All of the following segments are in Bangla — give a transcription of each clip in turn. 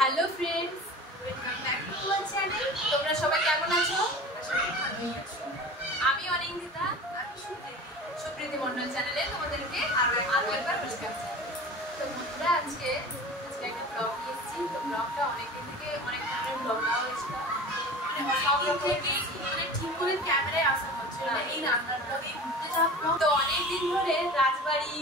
Hello friends, welcome back to our channel. তোমরা সবাই কেমন আছো? আশা করি ভালোই আছো। আমি অনিন্দিতা, আমি সুপ্রীতি মণ্ডল চ্যানেলে তোমাদেরকে আরো একবার ওয়েলকাম জানাই। তো বন্ধুরা, আজকে একটা ব্লগ নিয়ে এসেছি। তো ব্লগটা অনেকদিন থেকে অনেক ধরনের ব্লগ নেওয়া হয়েছিল, ঠিক করে ক্যামেরায় আসা হচ্ছে না। এই রান্নার ব্লগে ঘুরতে যাওয়ার ব্লগ, তো অনেকদিন ধরে রাজবাড়ি,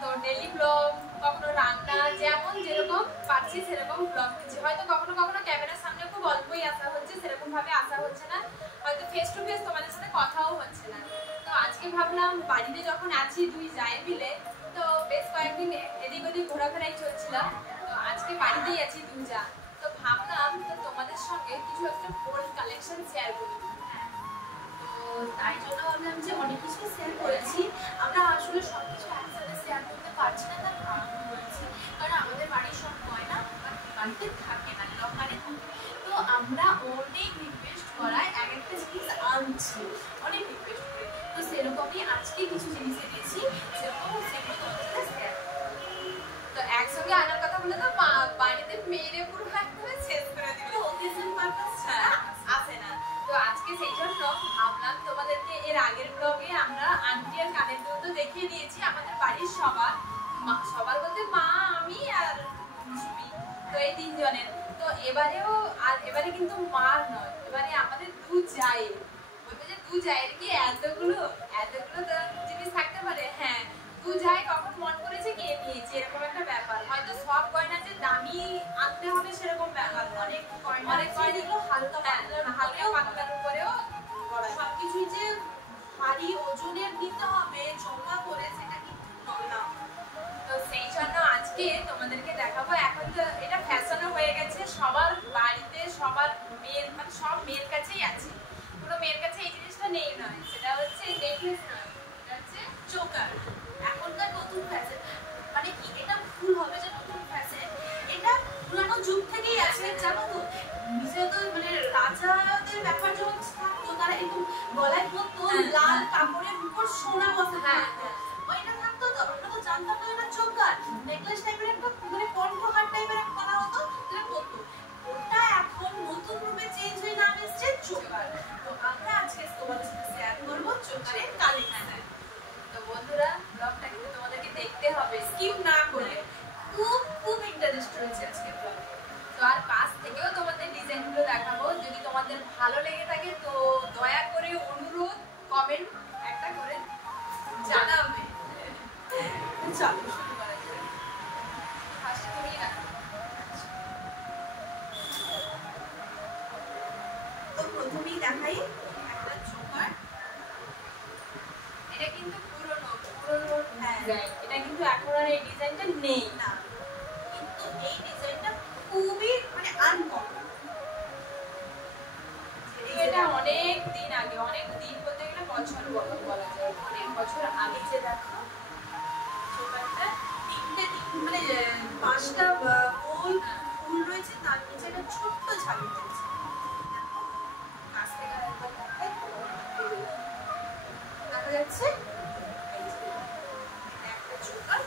তো ডেইলি ব্লগ, কখনো রান্না, যেমন যেরকম পাচ্ছি সেরকম ব্লগ দিচ্ছি। হয়তো কখনো কখনো ক্যামেরার সামনে খুব অল্পই আসা হচ্ছে, সেরকম ভাবে আসা হচ্ছে না, হয়তো ফেস টু ফেস তোমাদের সাথে কথাও হচ্ছে না। তো আজকে ভাবলাম বাড়িতে যখন আছি দুই যাই মিলে, তো বেশ কয়েকদিন এদিক ওদিক ঘোরাফেরাই চলছিলাম, তো আজকে বাড়িতেই আছি দুই যা। তো ভাবলাম তো তোমাদের সঙ্গে কিছু একটা গোল্ড কালেকশন শেয়ার করি। তো তাই জন্য ভাবলাম যে অনেক কিছু শেয়ার করেছি, আমরা আসলে সবকিছু একসাথে শেয়ার করতে পারছি না, তার কারণ রয়েছে। কারণ আমাদের বাড়ির সব গয়না বাড়িতে থাকে না, লকারে থাকে। তো আমরা অনেক রিকোয়েস্ট করায় এক একটা জিনিস আনছি, অনেক রিকোয়েস্ট করে। তো সেরকমই আজকে কিছু জিনিস এনেছি, সেরকম সেগুলো তোমাদের সাথে শেয়ার করবো। তো একসঙ্গে আনার কথা বলে তো বাড়িতে মেরে পুরো একদম শেষ করে দিল, ওকেশন পারপাস ছাড়া আসে না। তো আজকে সেই জন্য ভাবলাম তোমাদেরকে, এর আগের ব্লগে আমরা আন্টি আর কানের দুল তো দেখিয়ে দিয়েছি আমাদের বাড়ির সবার বলতে মা, আমি আর সুমি, তো এই তিনজনের। তো এবারে কিন্তু মার নয়, এবারে আমাদের দু যাই, বলবে যে দু যাইয়ের কি এতগুলো তো জিনিস থাকতে পারে। হ্যাঁ, দু যাই কখন মন করেছে কে নিয়েছে, এরকম একটা ব্যাপার। হয়তো সব গয়না যে দামি আনতে হবে সেরকম ব্যাপার, অনেক গয়নাগুলো হালকা পাতলার উপরেও সবকিছুই যে ভারী ওজনের নিতে হবে জমা করে, সেটা কিন্তু না। তো সেই জন্য আজকে তোমাদেরকে দেখাবো। এখন তো এটা ফ্যাশনও হয়ে গেছে, সবার বাড়িতে সবার মেয়ের, মানে সব মেয়ের কাছেই আছে। কোনো মেয়ের কাছে এই জিনিসটা নেই নয়, সেটা হচ্ছে নেকলেস নয়, এটা হচ্ছে চোকার। এখনকার নতুন ফ্যাশন, মানে কি এটা ভুল হবে যে নতুন ফ্যাশন, এটা পুরানো যুগ থেকেই আছে। জানো তো, বিশেষত মানে রাজাদের ব্যাপার যখন থাকতো, তারা একটু গলায় পরতো লাল কাপড়ের উপর সোনা বসে, ওইটা থাকতো। তো আমরা তো জানতাম না এটা চোকার, নেকলেস টাইপের একটা মানে কণ্ঠহার টাইপের একটা করা হতো, যেটা পরতো। ওটা এখন নতুন রূপে চেঞ্জ হয়ে নাম এসেছে চোকার। তো আমরা আজকে তোমাদের সাথে শেয়ার করবো চোকারের কালেকশন। তো বন্ধুরা, ব্লগটা কিন্তু তোমাদেরকে দেখতে হবে, স্কিপ না করে। খুব ইন্টারেস্ট রয়েছে আজকে ব্লগে। তো আর কাছ থেকেও তোমাদের ডিজাইনগুলো দেখাবো। যদি তোমাদের ভালো লেগে থাকে তো দয়া করে অনুরোধ, কমেন্ট একটা করে জানাবে। চলো শুরু করা যাক। ফার্স্ট করেই রাখো। তো প্রথমেই দেখাই একটা চোকার। এটা কিন্তু পুরনো ডিজাইন, এটা কিন্তু এখন আর এই ডিজাইনটা নেই না, কিন্তু এই ডিজাইনটা খুবই মানে আনকমন। এটা অনেক দিন আগে, অনেক দিন বলতে গেলে বছর বলা যায়, অনেক বছর আগে। যে দেখো চোকারটা তিনটে মানে পাঁচটা গোল ফুল রয়েছে, তার নিচে একটা ছোট্ট ঝালু রয়েছে। কাছ থেকে দেখা যাচ্ছে একটা চোকার।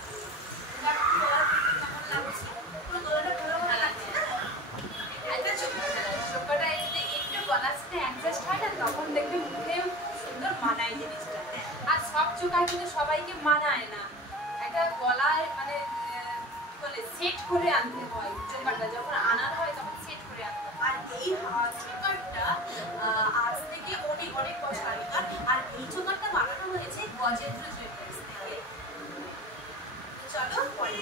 তখন দেখবে মুখে সুন্দর মানায় জিনিসটা। আর সব চোকার কিন্তু সবাইকে মানায় না, একটা গলায় মানে কি বলে সেট করে আনতে হয়। চোকারটা যখন আনার হয় তখন সেট করে আনতে হয়। আর এই চোকারটা আজ থেকে অনেক বছর আগেকার। আর এই চোকারটা বানানো হয়েছে গজেন্দ্র জুয়েলার্স থেকে। চলো পরে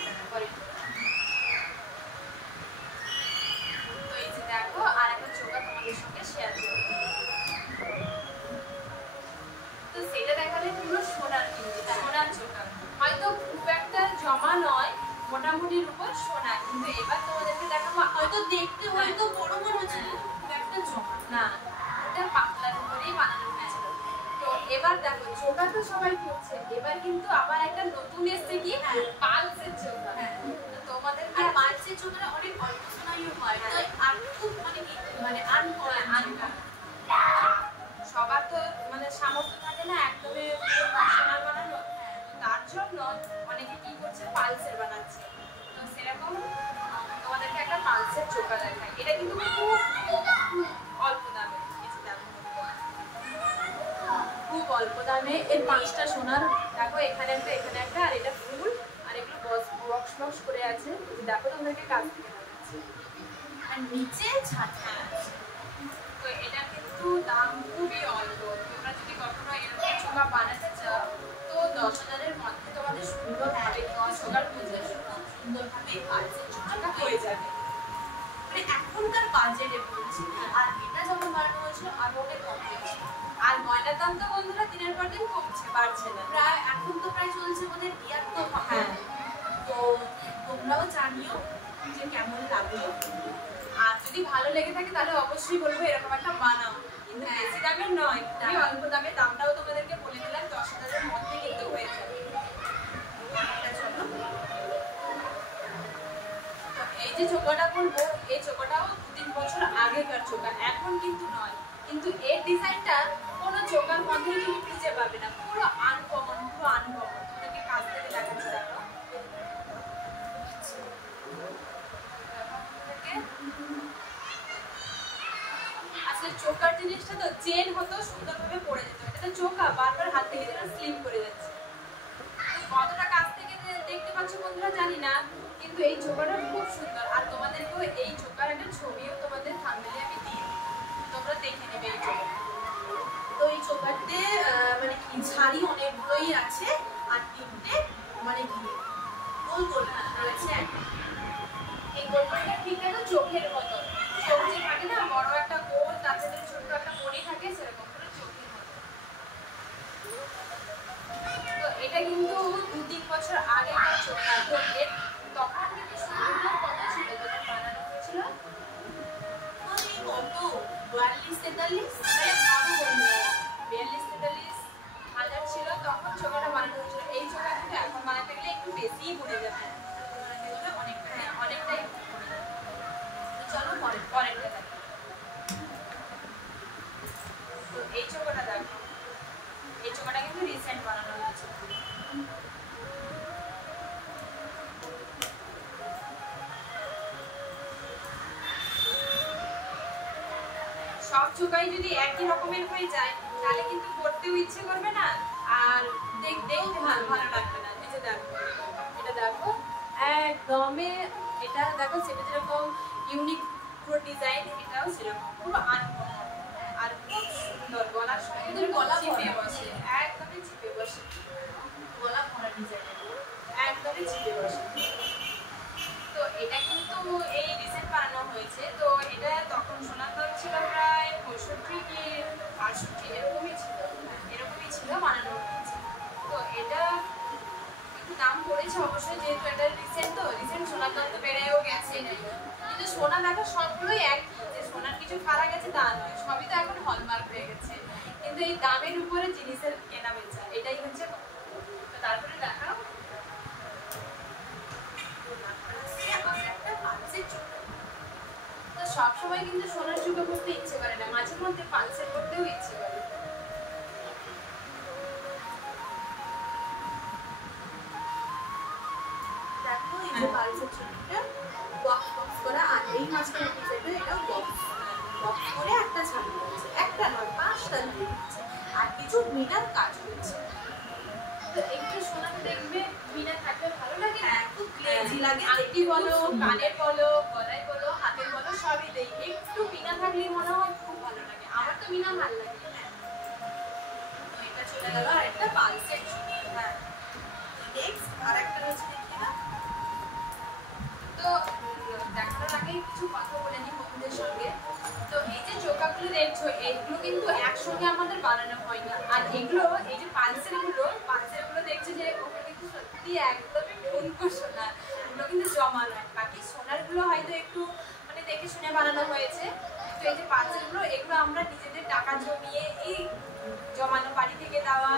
তো এই যে দেখো আর একটা চোকার তোমাদের সঙ্গে শেয়ার করবো। তো সেটা দেখালে পুরো সোনার, কিন্তু সোনার চোকার হয়তো খুব একটা জমা নয়, মোটামুটির উপর সোনা। কিন্তু এবার তোমাদেরকে দেখাবো, হয়তো দেখতে হয়তো বড় মনে হচ্ছে, খুব একটা জমা না, এটা পাতলার উপরেই বানানো হয়েছিল। তো এবার দেখো চোকার তো সবাই করছে, এবার কিন্তু আবার একটা নতুন এসছে কি পালসের চোকার। তোমাদের আর পালসের চোকারে অনেক অল্প সোনাই হয়, তো আর খুব মানে কি মানে আনকমন। সবার তো মানে সামর্থ্য থাকে না একদমই সোনার বানানো, তার জন্য অনেকে কি করছে পালসের বানাচ্ছে। তো সেরকম তোমাদেরকে একটা পার্সের চোকা দেখায়। এটা কিন্তু খুব অল্প দামে, খুব অল্প দামে এর 5টা সোনার। দেখো এখানে একটা, এখানে একটা, আর এটা ফুল, আর এগুলো বক্স বক্স করে আছে। দেখো তোমাদেরকে কাছ থেকে দেখাচ্ছি। আর নিচে ছাতা আছে। তো এটা কিন্তু দাম খুবই অল্প। তোমরা যদি কখনো এরকম চোকা বানাতে চাও তো 10,000-এর মধ্যে তোমাদের সুন্দরভাবে চোকার মধ্যে সুন্দরভাবে পার্সের চোকাটা হয়ে যাবে। মানে এখনকার বাজেটে বলছি। আর এটা যখন বানানো হয়েছিল আরো অনেক কম ছিল। আর ময়নার দাম তো বন্ধুরা দিনের পর দিন কমছে, বাড়ছে না। প্রায় এখন তো প্রায় চলছে আমাদের 73। হ্যাঁ, তো তোমরাও জানিও যে কেমন লাগলো। আর যদি ভালো লেগে থাকে তাহলে অবশ্যই বলবো এরকম একটা বানাও, কিন্তু বেশি দামের নয়, খুবই অল্প দামে। দামটাও তোমাদেরকে বলে দিলাম, 10,000-এর মধ্যে কিন্তু হয়ে যাবে। এই যে চোকাটা করবো, এই চোকাটাও 2-3 বছর আগেকার চোকা, এখন কিন্তু নয়। কিন্তু এর ডিজাইনটা কোনো চোকার মধ্যে তুমি খুঁজে পাবে না, পুরো আনকমন, পুরো আনকমন। তোমাকে কাছ থেকে দেখাচ্ছি, দেখো। আসলে চোকার জিনিসটা তো চেন হতো, সুন্দরভাবে পড়ে যেত। এটা তো চোকা, বারবার হাত থেকে যেন স্লিপ করে যাচ্ছে। কতটা কাছ থেকে দেখতে পাচ্ছ বন্ধুরা জানি না, কিন্তু এই চোকাটা খুব সুন্দর। আর তোমাদেরকেও এই চোকার একটা ছবিও তোমাদের থাম্বনেলে আমি দিয়ে দিই, তোমরা দেখে নেবে এই চোকা। তো এই চোকাতে মানে কি ঝাড়ি অনেকগুলোই আছে, আর 3টে মানে কি গোল গোল রয়েছে। এই গোল গোলটা ঠিক যেন চোখের মতো, চোখ যে থাকে না বড় একটা গোল, তার সাথে ছোট্ট একটা মণি থাকে, সেরকম করে চোখের মতো। তো এটা কিন্তু 2-3 বছর আগেকার চোখা। তো তখন কিন্তু সুন্দর কত ছিল যখন বানানো হয়েছিল? কত 42-43, ভাবো বন্ধুরা, 42-43 হাজার ছিল তখন চোখাটা বানানো হয়েছিল। এই চোখা কিন্তু এখন বানাতে গেলে একটু বেশিই পড়ে যাবে, অনেকটাই। চলো পরেরটা দেখো। তো এই চোখাটা দেখো, এই চোখাটা কিন্তু রিসেন্ট বানানো হয়েছে। সব চোখাই যদি একই রকমের হয়ে যায় তাহলে কিন্তু পড়তেও ইচ্ছে করবে না, আর দেখতে ভালো লাগবে না। এই যে দেখো, এটা দেখো একদমই, এটা দেখো সেটা যেরকম ইউনিক পুরো ডিজাইন, এটাও সেরকম পুরো আনকমন। আর খুব সুন্দর, গলার সঙ্গে গলা চিপে বসে, একদমই চিপে বসে, গলা ভরা ডিজাইন, একদমই চিপে বসে। তো এটা কিন্তু এই রিসেন্ট বানানো হয়েছে। তো এটা তখন সোনার দাম ছিল প্রায় 65 কি 68 এরকমই ছিল, বানানো হয়েছে। তো এটা একটু দাম পড়েছে অবশ্যই, যেহেতু এটা রিসেন্ট, তো রিসেন্ট সোনার দাম তো বেড়েও গেছে। কিন্তু সোনা দেখো সবগুলোই একই, যে সোনার কিছু ফারাক গেছে তা নয়, সবই তো এখন হলমার্ক হয়ে গেছে। কিন্তু এই দামের উপরে জিনিসের কেনা বেচা, এটাই হচ্ছে। তো তারপরে দেখাও একটা পাঁচের চোখা। তো সবসময় কিন্তু সোনার চোখা করতে ইচ্ছে করে না, মাঝে মধ্যে পাঁচের করতেও ইচ্ছে করে। দেখো এই যে পাঁচের চোখটা বক্স বক্স করা, আর এই মাঝখানে ডিজাইনটা এটা বক্স করে একটা ছাড়ি রয়েছে, একটা নয় 5টা দিয়ে দিচ্ছে, আর কিছু মিনার কাজ হয়েছে। তো একটু সোনাতে দেখবে মিনা থাকলে ভালো লাগে না, খুব ক্লেজি লাগে। আংটি বলো, কানের বলো, গলায় বলো, হাতের বলো, সবই দেই, একটু মিনা থাকলে মনে হয় খুব ভালো লাগে। আমার তো মিনা ভালো লাগে। তো এটা চলে গেল আর একটা পালসের। হ্যাঁ, নেক্সট আর একটা রয়েছে, দেখি না। তো দেখানোর আগে কিছু কথা বলে নিই বন্ধুদের সঙ্গে। তো এই যে চোকাগুলো দেখছো, এগুলো কিন্তু একসঙ্গে আমাদের বানানো হয় না। আর এগুলো এই যে পালসের গুলো দেখছো যে ওগুলো কিন্তু সত্যি একদমই ফুনকো সোনা, এগুলো কিন্তু জমা নয়। বাকি সোনার গুলো হয়তো একটু মানে দেখে শুনে বানানো হয়েছে, কিন্তু এই যে পালসের গুলো, এগুলো আমরা নিজেদের টাকা জমিয়ে এই জমানো বাড়ি থেকে দেওয়া,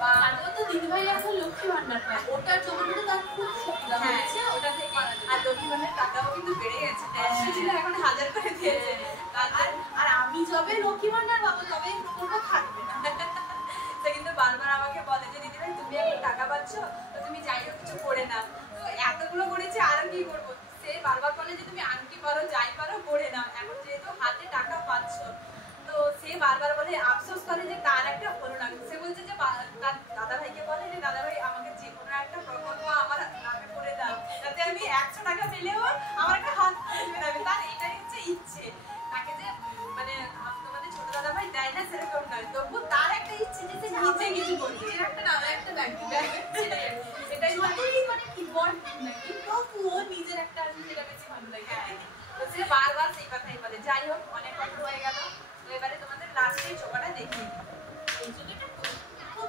বা তো দিদিভাই এখন লক্ষ্মী ভান্ডার পায়, ওটার জমানো তার খুব সুবিধা হয়েছে ওটা থেকে। আর লক্ষ্মী ভান্ডার টাকাও কিন্তু বেড়ে গেছে, 500 ছিল এখন 1000 করে দিয়েছে। আর আমি যবে লক্ষ্মী ভান্ডার পাবো তবে প্রকল্প থাকবে না। সে কিন্তু বারবার আমাকে বলে যে দিদিভাই তুমি এখন টাকা পাচ্ছ, তো তুমি যাই হোক কিছু করে নাও। তো এতগুলো করেছি, আর কি করবো? সে বারবার বলে যে তুমি আংটি পারো, যাই ইচ্ছে, তাকে যে মানে তোমাদের ছোট দাদা ভাই দেয় না সেরকম নয়, তবু তার একটা ইচ্ছে যে সে নিজে কিছু করবে, যে একটা না একটা ব্যাংক সেটাই মানে কি বল নাকি, তবু ও নিজের একটা যেটা বেশি ভালো লাগে। তো সে বারবার সেই কথাই বলে। যাই হোক, অনেক কথা হয়ে গেল, তো এবারে তোমাদের লাস্টে চোখাটা দেখিয়ে দিই। এই চোখাটা খুব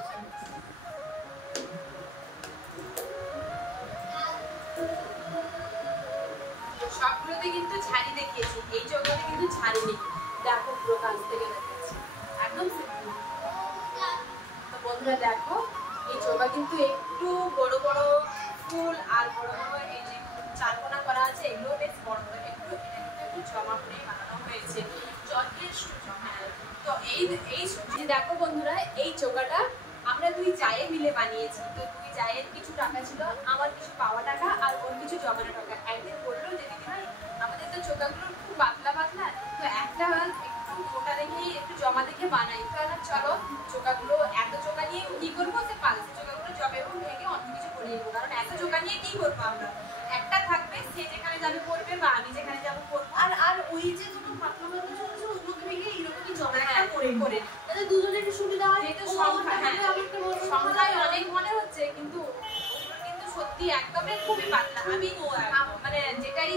সবগুলোতে কিন্তু ছাড়ি দেখিয়েছি, এই চোখাতে কিন্তু ছাড়ি নেই। দেখো পুরো কাছ থেকে দেখাচ্ছি, একদম সিম্পল। তো বন্ধুরা দেখো, এই চোখা কিন্তু একটু বড় বড় ফুল আর বড় বড় এই যে চারকোনা করা আছে, এগুলো বেশ বড় বড়, একটু এটা কিন্তু একটু জমা করে বানানো হয়েছে, জলের জমা। তো এই সবজি দেখো বন্ধুরা, এই চোখাটা আমরা দুই জায়ে মিলে বানিয়েছি। তো দুই জায়ের কিছু টাকা ছিল, আমার কিছু পাওয়া টাকা আর ওর কিছু জমানো টাকা। একদিন বললো যে দিদি ভাই আমাদের তো চোখাগুলো খুব পাতলা পাতলা, তো একটা একটু মোটা দেখে একটু জমা দেখে বানাই। তো চলো চোখাগুলো, এত চোখা নিয়ে কি করবো, সে পালসে চোখাগুলো জবে এবং ভেঙে অন্য কিছু করে নেবো, কারণ এত চোখা নিয়ে কি করবো আমরা, একটা থাকবে সে যেখানে যাবে পড়বে বা আমি যেখানে যাবো পড়বো। আর ওই যে দুটো পাতলা পাতলা চোখা আছে ওগুলো ভেঙে এইরকমই জমা একটা করে তাহলে দুজনের একটু সুবিধা হয়। যেহেতু সংখ্যায় অনেক মনে হচ্ছে, কিন্তু সত্যি একদমই খুবই পাতলা। আমি মানে যেটাই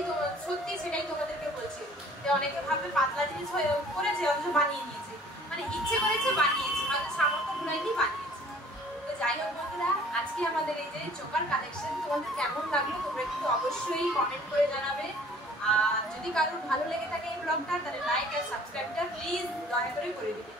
সত্যি সেটাই তোমাদেরকে বলছি, যে অনেকে ভাবে পাতলা জিনিস করেছে অথচ বানিয়ে নিয়েছে, মানে ইচ্ছে করেছে বানিয়েছে, হয়তো সামর্থ্য ভুলাইনি বানিয়েছে। তো যাই হোক বন্ধুরা, আজকে আমাদের এই যে চোখার কালেকশন তোমাদের কেমন লাগলো তোমরা কিন্তু অবশ্যই কমেন্ট করে জানাবে। আর যদি কারোর ভালো লেগে থাকে এই ব্লগটা, তাহলে লাইক আর সাবস্ক্রাইবটা প্লিজ দয়া করে দিবে।